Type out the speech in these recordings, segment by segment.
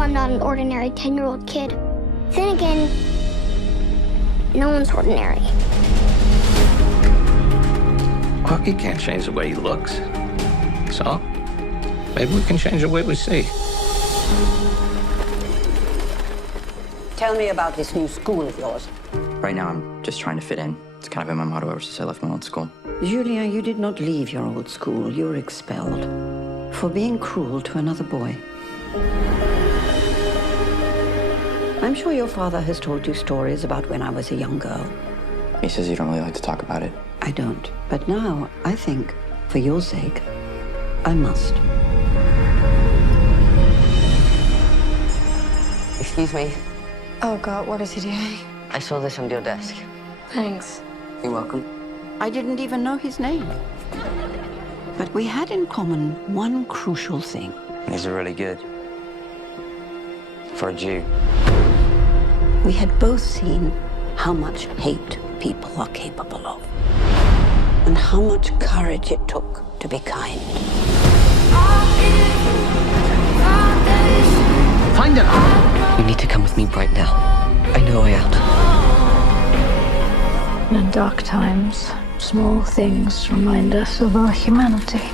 I'm not an ordinary 10-year-old kid. Then again, no one's ordinary. Hockey can't change the way he looks. So, maybe we can change the way we see. Tell me about this new school of yours. Right now, I'm just trying to fit in. It's kind of been my motto ever since I left my old school. Julien, you did not leave your old school. You were expelled for being cruel to another boy. I'm sure your father has told you stories about when I was a young girl. He says you don't really like to talk about it. I don't. But now, I think, for your sake, I must. Excuse me. Oh, God, what is he doing? I saw this on your desk. Thanks. You're welcome. I didn't even know his name. But we had in common one crucial thing. These are really good. For a Jew. We had both seen how much hate people are capable of, and how much courage it took to be kind. Find her! You need to come with me right now. I know a way out. In dark times, small things remind us of our humanity.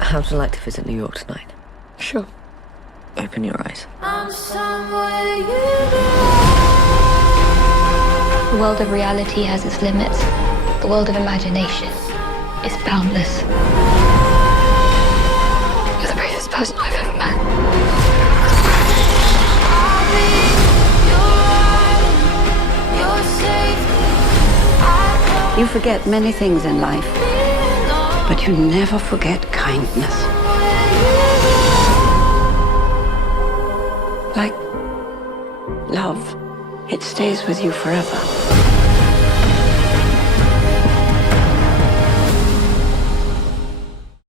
How'd you like to visit New York tonight? Sure. Open your eyes. The world of reality has its limits. The world of imagination is boundless. You're the bravest person I've ever met. You forget many things in life, but you never forget kindness. Like love, it stays with you forever.